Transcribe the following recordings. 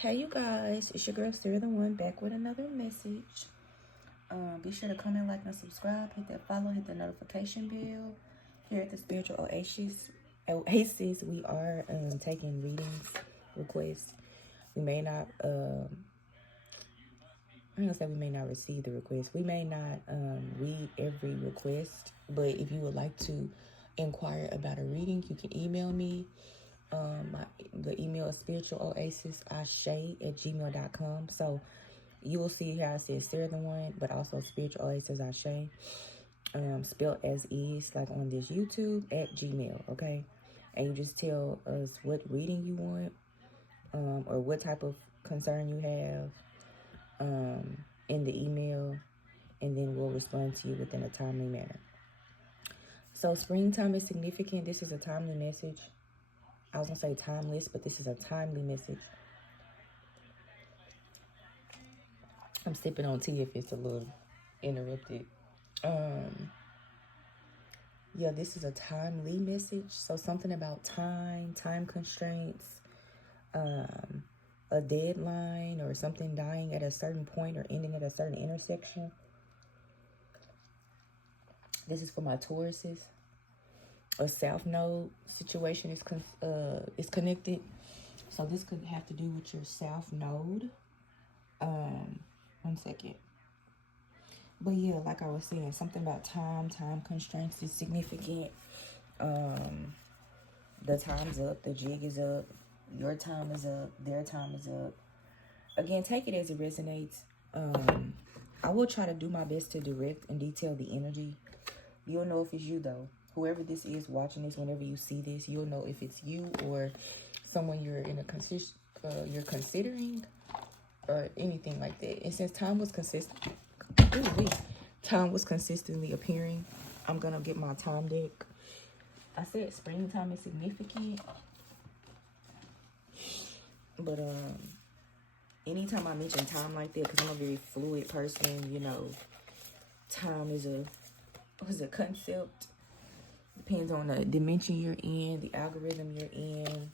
Hey you guys, it's your girl Sarah the One back with another message. Be sure to comment, like, and subscribe. Hit that follow, hit the notification bell. Here at the Spiritual Oasis, we are taking readings, requests. We may not, I'm gonna say we may not receive the request. We may not read every request, but if you would like to inquire about a reading, you can email me. The email is spiritualoasisashe@gmail.com. So you will see how it says Sarah the One, but also Spiritual Oasis Ashe, spelled as is, like on this YouTube at Gmail, okay? And you just tell us what reading you want, or what type of concern you have, in the email, and then we'll respond to you within a timely manner. So springtime is significant. This is a timely message. I was gonna say timeless, but this is a timely message. I'm sipping on tea if it's a little interrupted. Yeah, this is a timely message. So something about time constraints, a deadline, or something dying at a certain point or ending at a certain intersection. This is for my Tauruses. A south node situation is connected. So this could have to do with your south node. 1 second. But yeah, like I was saying, something about time constraints is significant. The time's up, the jig is up, your time is up, their time is up. Again, take it as it resonates. I will try to do my best to direct and detail the energy. You'll know if it's you though. Whoever this is watching this, whenever you see this, you'll know if it's you or someone you're in you're considering, or anything like that. And since time was consistently appearing, I'm gonna get my time deck. I said springtime is significant, but anytime I mention time like that, because I'm a very fluid person, you know, time is a concept. Depends on the dimension you're in, the algorithm you're in.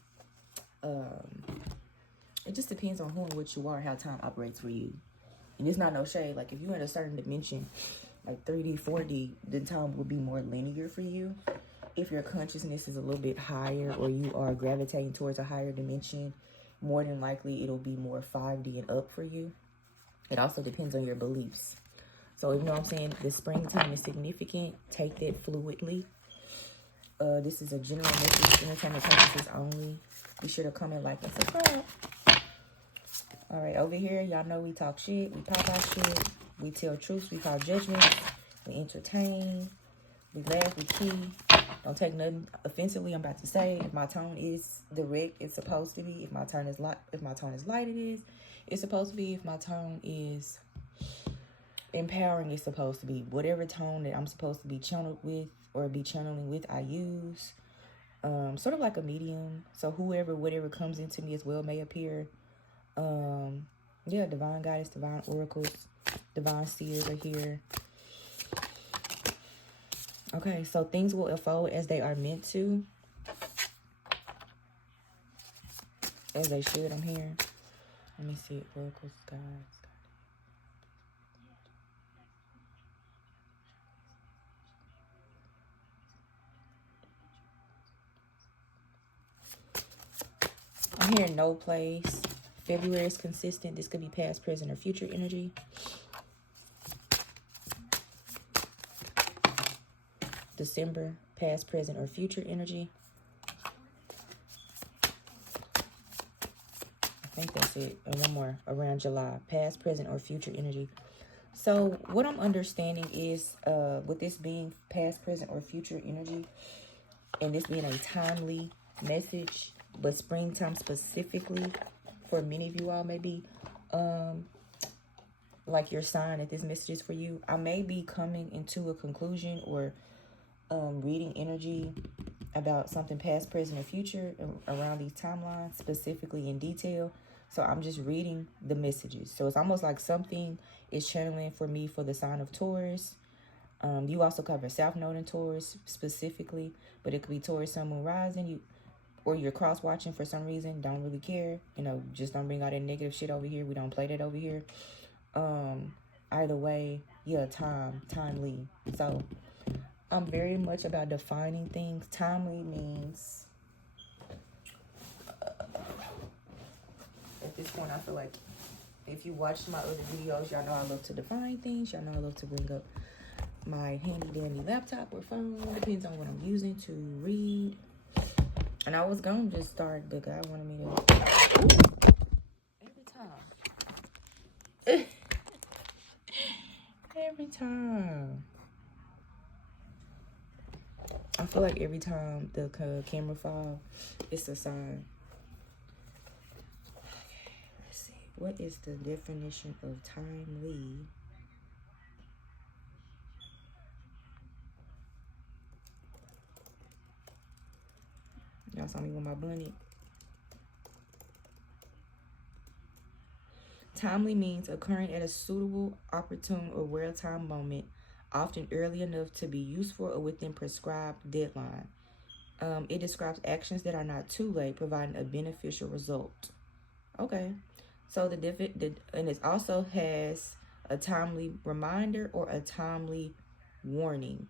It just depends on who and what you are, how time operates for you. And it's not no shade. Like if you're in a certain dimension, like 3D, 4D, then time will be more linear for you. If your consciousness is a little bit higher, or you are gravitating towards a higher dimension, more than likely it'll be more 5D and up for you. It also depends on your beliefs. So you know what I'm saying? The springtime is significant. Take that fluidly. This is a general message, entertainment purposes only. Be sure to comment, like, and subscribe. All right, over here, y'all know we talk shit, we pop our shit, we tell truths, we call judgments, we entertain, we laugh, we key. Don't take nothing offensively I'm about to say. If my tone is direct, it's supposed to be. If my tone is light, it is. It's supposed to be. If my tone is empowering, it's supposed to be. Whatever tone that I'm supposed to be channeled with or be channeling with, I use. Sort of like a medium. So whatever comes into me as well may appear. Yeah, divine guidance, divine oracles, divine seers are here. Okay, so things will unfold as they are meant to. As they should, I'm here. Let me see it. Oracles, guides. I'm here, no place. February is consistent. This could be past, present, or future energy. December, past, present, or future energy. I think that's it. And one more, around July, past, present, or future energy. So what I'm understanding is, with this being past, present, or future energy, and this being a timely message, but springtime specifically, for many of you all, maybe like your sign that this message is for you. I may be coming into a conclusion or reading energy about something past, present, or future around these timelines, specifically in detail. So I'm just reading the messages. So it's almost like something is channeling for me for the sign of Taurus. You also cover South Node in Taurus specifically, but it could be Taurus, Sun, Moon, Rising. or you're cross-watching for some reason, don't really care. You know, just don't bring all that negative shit over here. We don't play that over here. Either way, yeah, timely. So I'm very much about defining things. Timely means, at this point, I feel like if you watched my other videos, y'all know I love to define things. Y'all know I love to bring up my handy dandy laptop or phone. Depends on what I'm using to read. And I was gonna just start, but God wanted me to. Every time. Every time. I feel like every time the camera falls, it's a sign. Let's see. What is the definition of timely? Y'all saw me with my bunny. Timely means occurring at a suitable, opportune, or well-timed moment, often early enough to be useful or within prescribed deadline. It describes actions that are not too late, providing a beneficial result. Okay, so and it also has a timely reminder or a timely warning.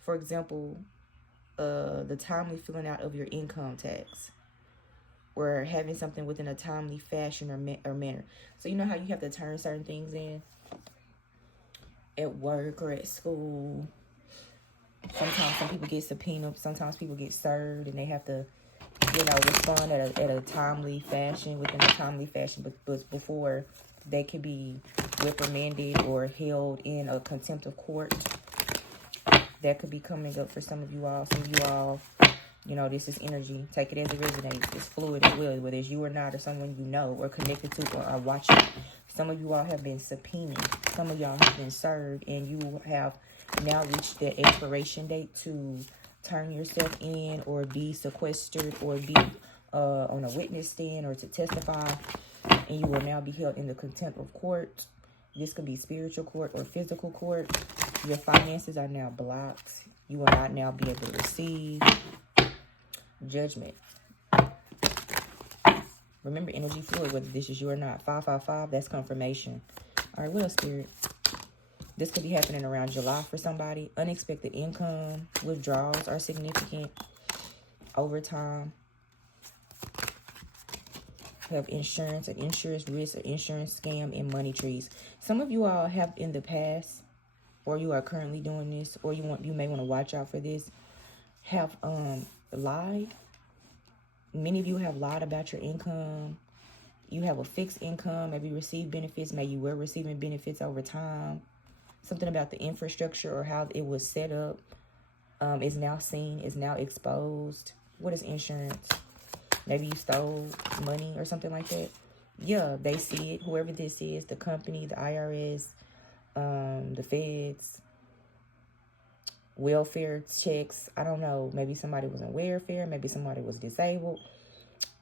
For example, the timely filling out of your income tax, or having something within a timely fashion or manner. So you know how you have to turn certain things in at work or at school. Sometimes some people get subpoenaed, sometimes people get served, and they have to, you know, respond at a timely fashion, within a timely fashion, but before they can be reprimanded or held in a contempt of court. That could be coming up for some of you all. Some of you all, you know, this is energy. Take it as it resonates. It's fluid as well, whether it's you or not, or someone you know, or connected to, or are watching. Some of you all have been subpoenaed. Some of y'all have been served, and you have now reached the expiration date to turn yourself in, or be sequestered, or be on a witness stand, or to testify, and you will now be held in the contempt of court. This could be spiritual court or physical court. Your finances are now blocked. You will not now be able to receive judgment. Remember, energy fluid, whether this is you or not. 555, that's confirmation. All right, what else, Spirit? This could be happening around July for somebody. Unexpected income, withdrawals are significant. Overtime. Have insurance, an insurance risk, or insurance scam, and money trees. Some of you all have in the past, or you are currently doing this, or you may want to watch out for this, have lied. Many of you have lied about your income. You have a fixed income, maybe received benefits, maybe you were receiving benefits over time. Something about the infrastructure or how it was set up is now seen, is now exposed. What is insurance? Maybe you stole money or something like that. Yeah, they see it. Whoever this is, the company, the IRS, the feds, welfare checks. I don't know. Maybe somebody was on welfare. Maybe somebody was disabled.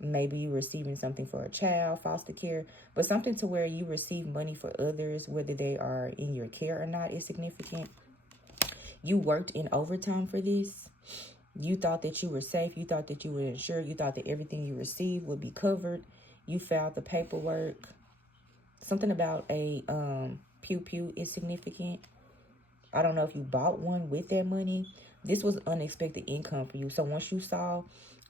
Maybe you receiving something for a child, foster care. But something to where you receive money for others, whether they are in your care or not, is significant. You worked in overtime for this. You thought that you were safe. You thought that you were insured. You thought that everything you received would be covered. You filed the paperwork. Something about a pew is significant. I don't know if you bought one with that money. This was unexpected income for you. So once you saw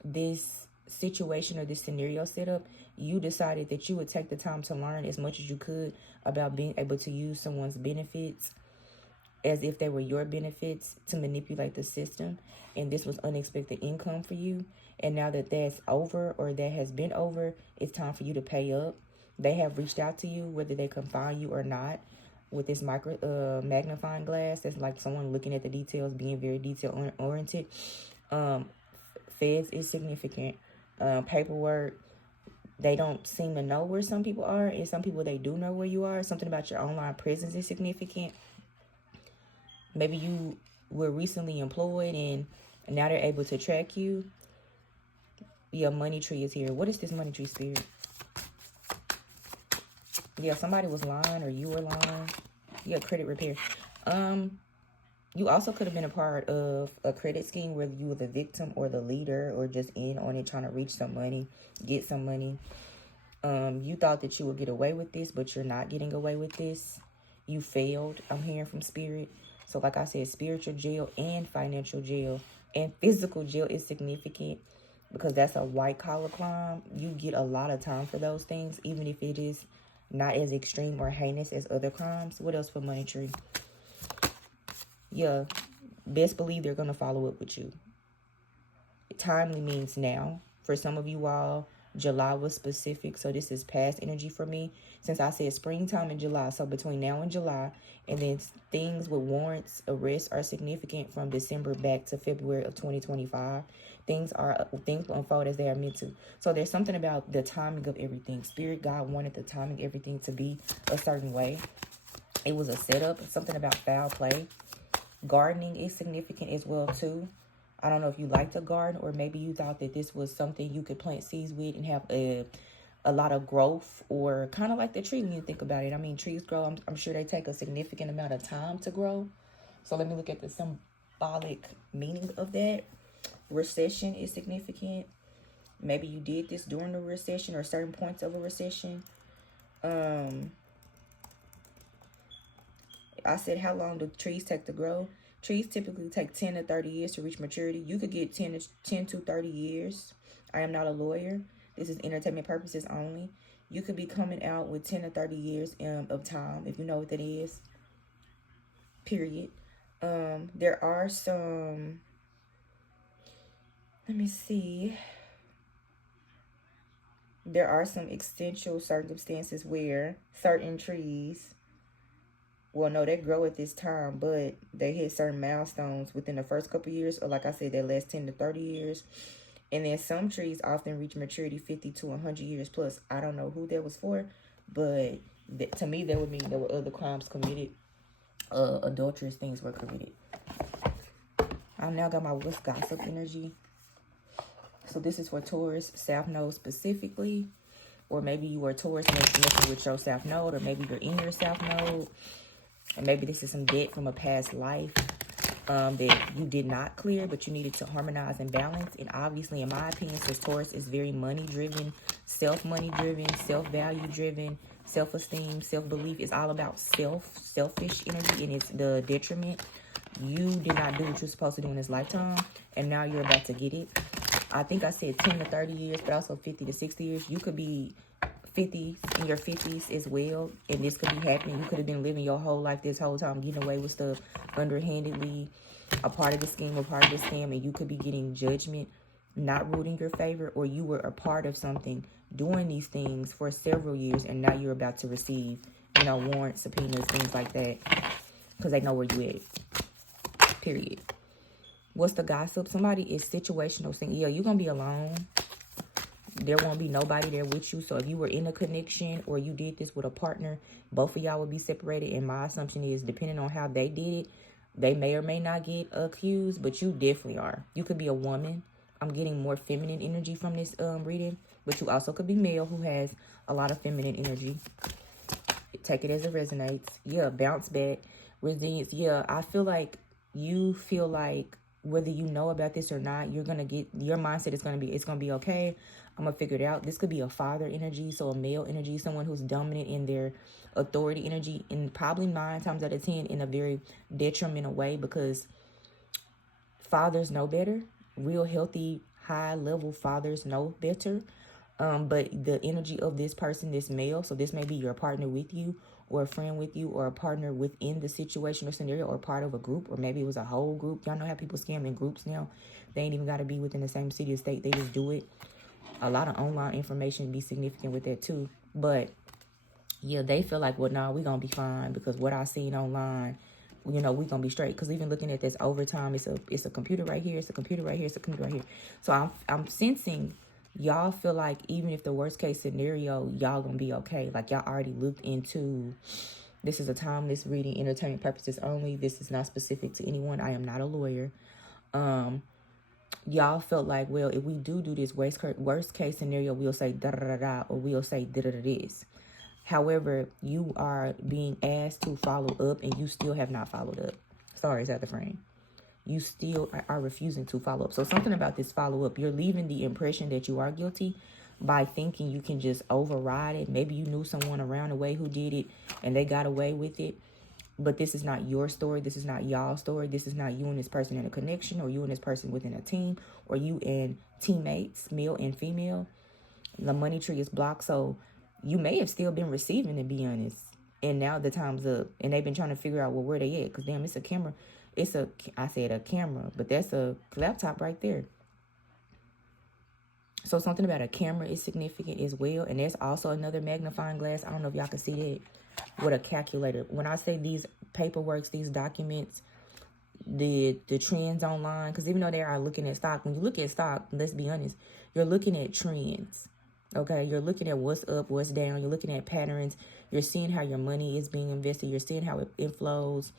this situation or this scenario set up, you decided that you would take the time to learn as much as you could about being able to use someone's benefits as if they were your benefits to manipulate the system. And this was unexpected income for you. And now that that's over, or that has been over, it's time for you to pay up. They have reached out to you, whether they confine you or not, with this magnifying glass. That's like someone looking at the details, being very detail oriented. Feds is significant. Paperwork, they don't seem to know where some people are, and some people, they do know where you are. Something about your online presence is significant. Maybe you were recently employed and now they're able to track you. Your money tree is here. What is this money tree, Spirit? Yeah, somebody was lying, or you were lying. Yeah, credit repair. You also could have been a part of a credit scheme where you were the victim or the leader, or just in on it trying to reach some money, get some money. You thought that you would get away with this, but you're not getting away with this. You failed, I'm hearing from spirit. So like I said, spiritual jail and financial jail and physical jail is significant because that's a white collar crime. You get a lot of time for those things, even if it is not as extreme or heinous as other crimes. What else for money tree? Yeah, best believe they're going to follow up with you. Timely means now. For some of you all, July was specific, so this is past energy for me. Since I said springtime in July, so between now and July, and then things with warrants, arrests are significant from December back to February of 2025. Things will unfold as they are meant to. So there's something about the timing of everything. Spirit God wanted the timing of everything to be a certain way. It was a setup, something about foul play. Gardening is significant as well too. I don't know if you like to garden, or maybe you thought that this was something you could plant seeds with and have a lot of growth, or kind of like the tree when you think about it. I mean, trees grow. I'm sure they take a significant amount of time to grow. So let me look at the symbolic meaning of that. Recession is significant. Maybe you did this during the recession or certain points of a recession. I said, how long do trees take to grow? Trees typically take 10 to 30 years to reach maturity. You could get 10 to 30 years. I am not a lawyer. This is entertainment purposes only. You could be coming out with 10 to 30 years of time, if you know what that is. Period. There are some, let me see. There are some existential circumstances where certain trees, well, no, they grow at this time, but they hit certain milestones within the first couple of years, or like I said, they last 10 to 30 years. And then some trees often reach maturity 50 to 100 years plus. I don't know who that was for, but to me, that would mean there were other crimes committed. Adulterous things were committed. I've now got my what's gossip energy. So this is for Taurus, South Node specifically. Or maybe you were Taurus messing with your South Node, or maybe you're in your South Node. And maybe this is some debt from a past life that you did not clear, but you needed to harmonize and balance. And obviously, in my opinion, since Taurus is very money-driven, self-money driven, self-value driven, self-esteem, self-belief. It's all about selfish energy, and it's the detriment. You did not do what you're supposed to do in this lifetime, and now you're about to get it. I think I said 10 to 30 years, but also 50 to 60 years. You could be 50s, in your 50s as well, and this could be happening. You could have been living your whole life this whole time, getting away with stuff underhandedly, a part of the scheme or part of the scam, and you could be getting judgment not ruled in your favor, or you were a part of something doing these things for several years, and now you're about to receive, warrants, subpoenas, things like that, because they know where you at. Period. What's the gossip? Somebody is situational, saying, yeah, you're gonna be alone. There won't be nobody there with you. So if you were in a connection or you did this with a partner, both of y'all would be separated. And my assumption is, depending on how they did it, they may or may not get accused, but you definitely are. You could be a woman. I'm getting more feminine energy from this reading, but you also could be male who has a lot of feminine energy. Take it as it resonates. Yeah, bounce back, resilience. Yeah, I feel like you feel like whether you know about this or not, you're gonna get, your mindset is gonna be, it's gonna be okay. I'm gonna figure it out. This could be a father energy, so a male energy, someone who's dominant in their authority energy, and probably 9 times out of 10 in a very detrimental way, because fathers know better. Real healthy, high level fathers know better. But the energy of this person, this male, so this may be your partner with you, or a friend with you, or a partner within the situation or scenario, or part of a group, or maybe it was a whole group. Y'all know how people scam in groups now. They ain't even got to be within the same city or state. They just do it. A lot of online information be significant with that too. But yeah, they feel like, well, no, we're going to be fine, because what I seen online, we're going to be straight. Because even looking at this overtime, it's a computer right here, it's a computer right here, it's a computer right here. So I'm sensing y'all feel like even if the worst case scenario, y'all gonna be okay. Like y'all already looked into, this is a timeless reading, entertainment purposes only. This is not specific to anyone. I am not a lawyer. Y'all felt like, well, if we do this worst case scenario, we'll say da da da da, or we'll say da da da this. However, you are being asked to follow up, and you still have not followed up. Sorry, it's out the frame. You still are refusing to follow up. So something about this follow up, you're leaving the impression that you are guilty by thinking you can just override it. Maybe you knew someone around the way who did it and they got away with it. But this is not your story. This is not y'all's story. This is not you and this person in a connection, or you and this person within a team, or you and teammates, male and female. The money tree is blocked. So you may have still been receiving, to be honest. And now the time's up. And they've been trying to figure out, well, where they at? Because, damn, it's a camera. I said a camera, but that's a laptop right there. So something about a camera is significant as well. And there's also another magnifying glass. I don't know if y'all can see that. With a calculator. When I say these paperworks, these documents, the trends online, because even though they are looking at stock, when you look at stock, let's be honest, you're looking at trends. Okay, you're looking at what's up, what's down. You're looking at patterns. You're seeing how your money is being invested. You're seeing how it inflows,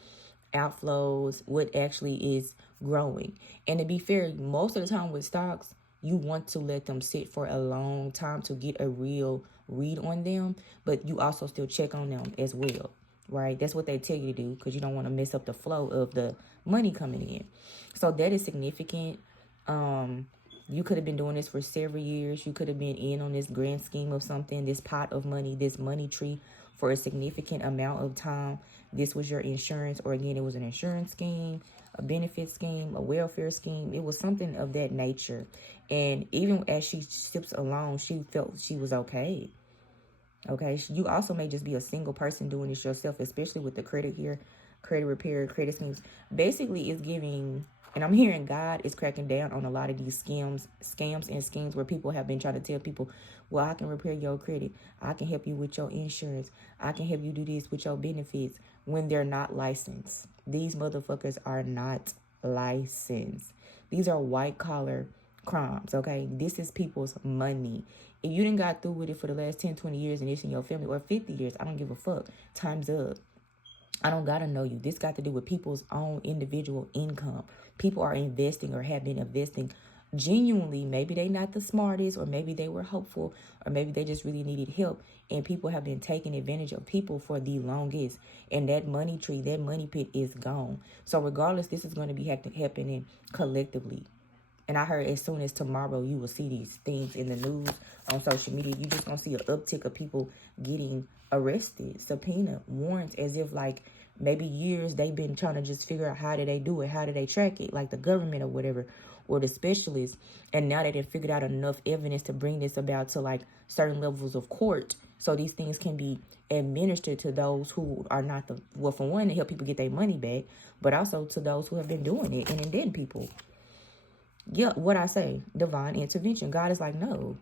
outflows, what actually is growing. And to be fair, most of the time with stocks, you want to let them sit for a long time to get a real read on them, but you also still check on them as well, right? That's what they tell you to do, because you don't want to mess up the flow of the money coming in. So that is significant. You could have been doing this for several years. You could have been in on this grand scheme of something, this pot of money, this money tree for a significant amount of time. This was your insurance, or again, it was an insurance scheme, a benefit scheme, a welfare scheme. It was something of that nature. And even as she sips along, she felt she was okay. Okay, you also may just be a single person doing this yourself, especially with the credit here, credit repair, credit schemes. Basically, it's giving, and I'm hearing God is cracking down on a lot of these scams and schemes where people have been trying to tell people, well, I can repair your credit. I can help you with your insurance. I can help you do this with your benefits, when they're not licensed. These motherfuckers are not licensed. These are white collar crimes, okay? This is people's money. If you didn't got through with it for the last 10, 20 years and it's in your family, or 50 years, I don't give a fuck. Time's up. I don't got to know you. This got to do with people's own individual income. People are investing or have been investing genuinely. Maybe they not the smartest, or maybe they were hopeful, or maybe they just really needed help. And people have been taking advantage of people for the longest. And that money tree, that money pit is gone. So regardless, this is going to be happening collectively. And I heard as soon as tomorrow, you will see these things in the news, on social media. You just going to see an uptick of people getting arrested, subpoena, warrants, as if like maybe years they've been trying to just figure out how do they do it, how do they track it, like the government or whatever, or the specialists. And now they done figured out enough evidence to bring this about to like certain levels of court. So these things can be administered to those who are not well, for one, to help people get their money back, but also to those who have been doing it and indebting people. Yeah, what I say, divine intervention. God is like, no.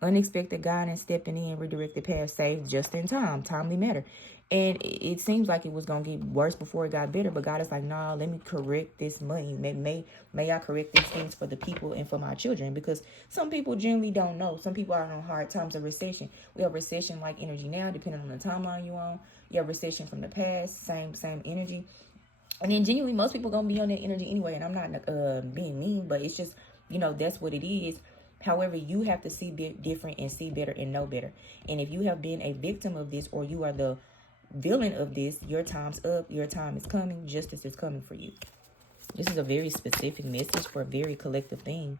Unexpected guidance, stepping in, redirected path, saved just in time, timely matter. And it seems like it was going to get worse before it got better, but God is like, nah, let me correct this money. May I correct these things for the people and for my children, because some people generally don't know. Some people are on hard times of recession. We have recession-like energy now, depending on the timeline you're on. You have recession from the past, same energy. And then genuinely, most people going to be on that energy anyway. And I'm not being mean, but it's just, that's what it is. However, you have to see different and see better and know better. And if you have been a victim of this, or you are the villain of this, your time's up. Your time is coming. Justice is coming for you. This is a very specific message for a very collective thing.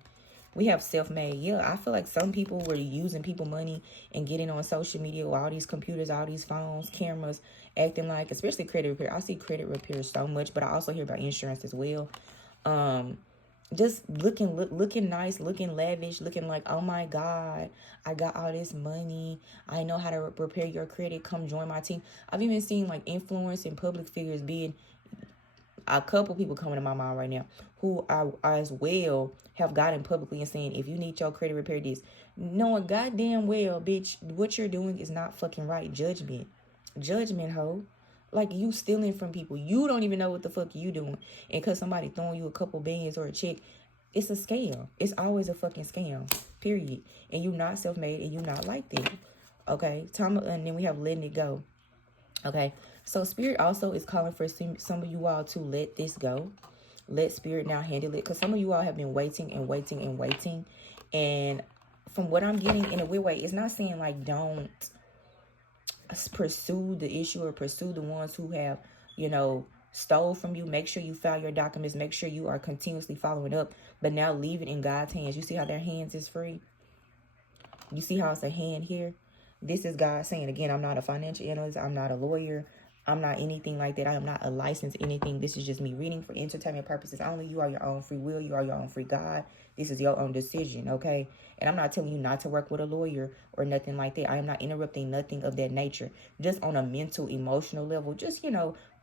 We have self-made. Yeah, I feel like some people were using people money and getting on social media with all these computers, all these phones, cameras, acting like, especially credit repair. I see credit repair so much, but I also hear about insurance as well. Just looking nice, looking lavish, looking like, oh my God, I got all this money. I know how to repair your credit. Come join my team. I've even seen like influence and public figures being, a couple people coming to my mind right now who are as well have gotten publicly and saying, if you need your credit repair, this, knowing goddamn well, bitch, what you're doing is not fucking right. Judgment, hoe. Like, you stealing from people. You don't even know what the fuck you doing. And because somebody throwing you a couple bands or a check, it's a scam. It's always a fucking scam, period. And you're not self-made, and you're not like that. Okay, and then we have letting it go. Okay, so Spirit also is calling for some of you all to let this go. Let Spirit now handle it. Because some of you all have been waiting and waiting and waiting. And from what I'm getting, in a weird way, it's not saying like don't pursue the issue or pursue the ones who have, stole from you, make sure you file your documents, make sure you are continuously following up, but now leave it in God's hands. You see how their hands is free? You see how it's a hand here? This is God saying, again, I'm not a financial analyst. I'm not a lawyer. I'm not anything like that. I am not a licensed anything. This is just me reading for entertainment purposes only. You are your own free will. You are your own free God. This is your own decision, okay? And I'm not telling you not to work with a lawyer or nothing like that. I am not interrupting nothing of that nature. Just on a mental, emotional level, just,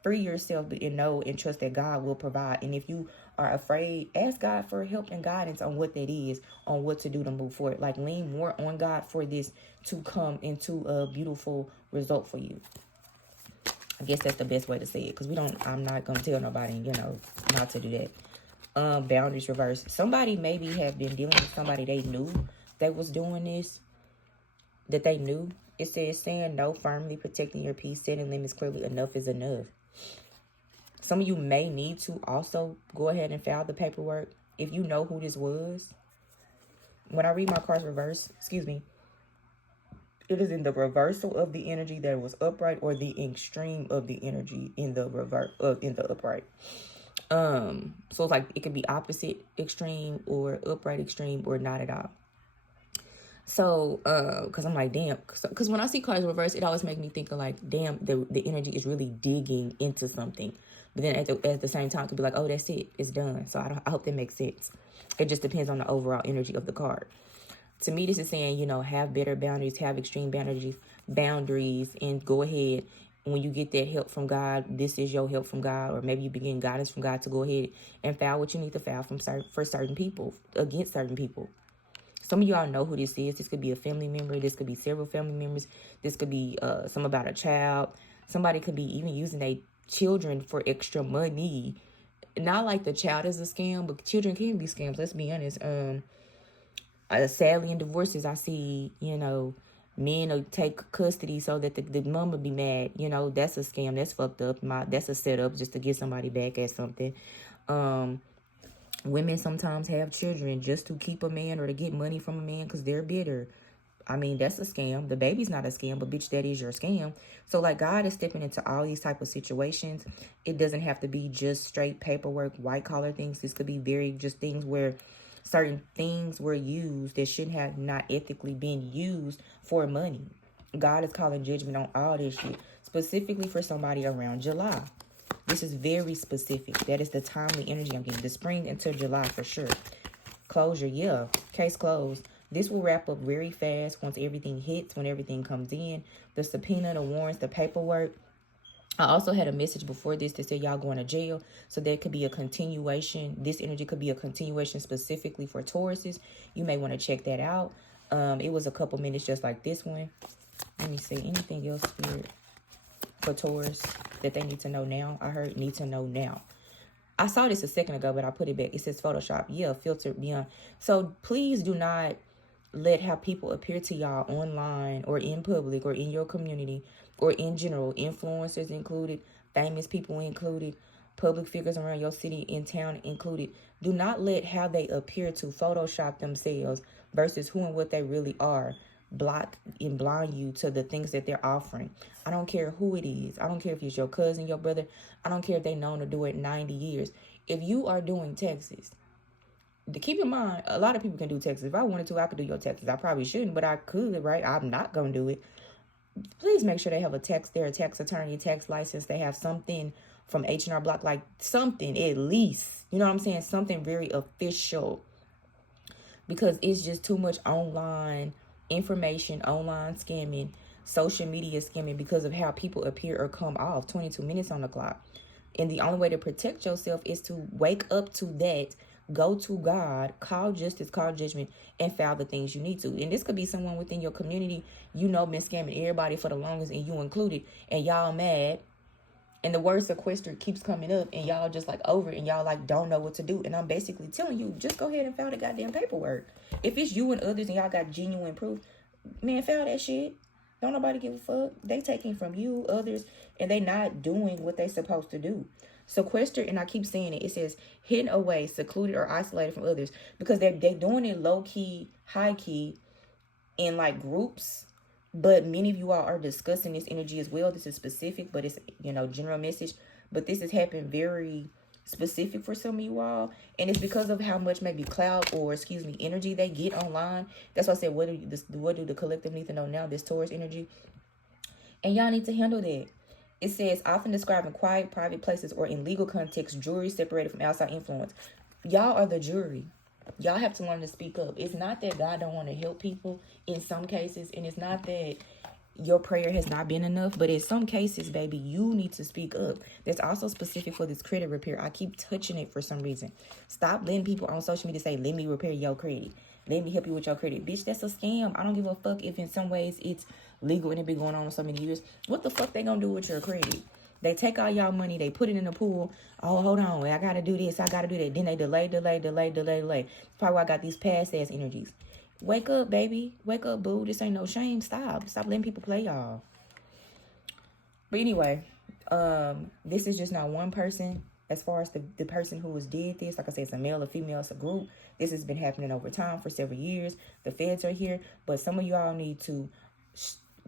free yourself and know and trust that God will provide. And if you are afraid, ask God for help and guidance on what that is, on what to do to move forward. Like, lean more on God for this to come into a beautiful result for you. I guess that's the best way to say it, because I'm not going to tell nobody, not to do that. Boundaries reverse. Somebody maybe have been dealing with somebody they knew that was doing this, that they knew. It says saying no, firmly protecting your peace, setting limits clearly. Enough is enough. Some of you may need to also go ahead and file the paperwork if you know who this was. When I read my cards reverse, it is in the reversal of the energy that was upright, or the extreme of the energy in the upright. So it's like it could be opposite extreme or upright extreme or not at all. So, because I'm like, damn, because when I see cards reverse, it always makes me think of like, damn, the energy is really digging into something. But then at the same time, it could be like, oh, that's it, it's done. So I hope that makes sense. It just depends on the overall energy of the card. To me, this is saying, have better boundaries, have extreme boundaries, and go ahead. When you get that help from God, this is your help from God, or maybe you begin guidance from God to go ahead and file what you need to file for certain people, against certain people. Some of y'all know who this is. This could be a family member. This could be several family members. This could be some about a child. Somebody could be even using their children for extra money. Not like the child is a scam, but children can be scams. Let's be honest. Sadly, in divorces, I see, men will take custody so that the mom would be mad. That's a scam. That's fucked up. That's a setup just to get somebody back at something. Women sometimes have children just to keep a man or to get money from a man because they're bitter. I mean, that's a scam. The baby's not a scam, but bitch, that is your scam. So like, God is stepping into all these type of situations. It doesn't have to be just straight paperwork, white collar things. This could be very just things where certain things were used that shouldn't have not ethically been used for money. God is calling judgment on all this shit, specifically for somebody around July. This is very specific. That is the timely energy I'm getting. The spring until July for sure. Closure, yeah. Case closed. This will wrap up very fast once everything hits, when everything comes in. The subpoena, the warrants, the paperwork. I also had a message before this that said y'all going to jail. So there could be a continuation. This energy could be a continuation specifically for Tauruses. You may want to check that out. It was a couple minutes just like this one. Let me see. Anything else, Spirit, for Taurus that they need to know now? I heard need to know now. I saw this a second ago, but I put it back. It says Photoshop. Yeah, filtered beyond. So please do not let how people appear to y'all online or in public or in your community or in general, influencers included, famous people included, public figures around your city and town included. Do not let how they appear to Photoshop themselves versus who and what they really are block and blind you to the things that they're offering. I don't care who it is. I don't care if it's your cousin, your brother. I don't care if they known to do it 90 years. If you are doing taxes, keep in mind, a lot of people can do taxes. If I wanted to, I could do your taxes. I probably shouldn't, but I could, right? I'm not going to do it. Please make sure they have a tax attorney, tax license. They have something from H&R Block, like something at least. You know what I'm saying? Something very official. Because it's just too much online information, online scamming, social media scamming because of how people appear or come off. 22 minutes on the clock. And the only way to protect yourself is to wake up to that. Go to God, call justice, call judgment, and file the things you need to. And this could be someone within your community, been scamming everybody for the longest, and you included, and y'all mad. And the word sequester keeps coming up, and y'all just like over it, and y'all like don't know what to do. And I'm basically telling you, just go ahead and file the goddamn paperwork. If it's you and others and y'all got genuine proof, man, file that shit. Don't nobody give a fuck. They taking from you, others, and they not doing what they supposed to do. Sequester, and I keep saying it, it says hidden away, secluded or isolated from others, because they're doing it low key, high key, in like groups. But many of you all are discussing this energy as well. This is specific, but it's general message. but this has happened very specific for some of you all, and it's because of how much maybe cloud or energy they get online. That's why I said, what do the collective need to know now, this Taurus energy, and y'all need to handle that. It says, often described in quiet, private places or in legal context, jury separated from outside influence. Y'all are the jury. Y'all have to learn to speak up. It's not that God don't want to help people in some cases, and it's not that your prayer has not been enough, but in some cases, baby, you need to speak up. That's also specific for this credit repair. I keep touching it for some reason. Stop letting people on social media say, let me repair your credit. Let me help you with your credit. Bitch, that's a scam. I don't give a fuck if in some ways it's legal and it been going on so many years. What the fuck they gonna do with your credit? They take all y'all money, they put it in the pool. Oh, hold on, I gotta do this, I gotta do that. Then they delay. Probably why I got these past ass energies. Wake up, baby. Wake up, boo. This ain't no shame. Stop letting people play y'all. But anyway, this is just not one person. As far as the person who did this, like I said, it's a male or female, it's a group. This has been happening over time for several years. The feds are here, but some of y'all need to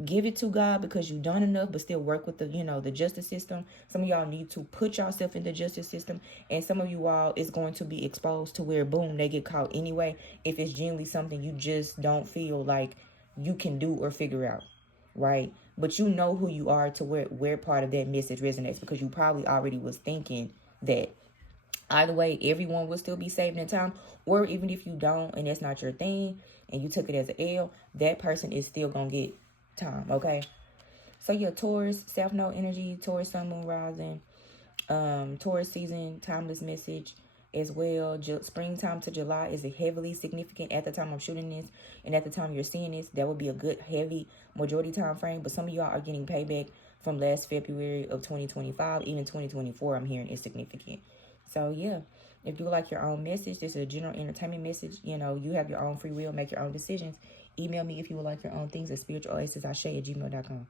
give it to God because you've done enough, but still work with the, the justice system. Some of y'all need to put yourself in the justice system, and some of you all is going to be exposed to where, boom, they get caught anyway, if it's genuinely something you just don't feel like you can do or figure out, right? But you know who you are to where part of that message resonates, because you probably already was thinking that either way, everyone will still be saving in time, or even if you don't, and that's not your thing, and you took it as an L, that person is still gonna get time, okay? So yeah, Taurus, South Node energy, Taurus Sun, Moon, Rising, Taurus season, timeless message as well. Springtime to July is a heavily significant at the time I'm shooting this, and at the time you're seeing this, that would be a good heavy majority time frame. But some of y'all are getting payback from last February of 2025, even 2024. I'm hearing is significant. So yeah, if you like your own message, this is a general entertainment message. You have your own free will, make your own decisions. Email me if you would like your own things at spiritualoasisashay@gmail.com.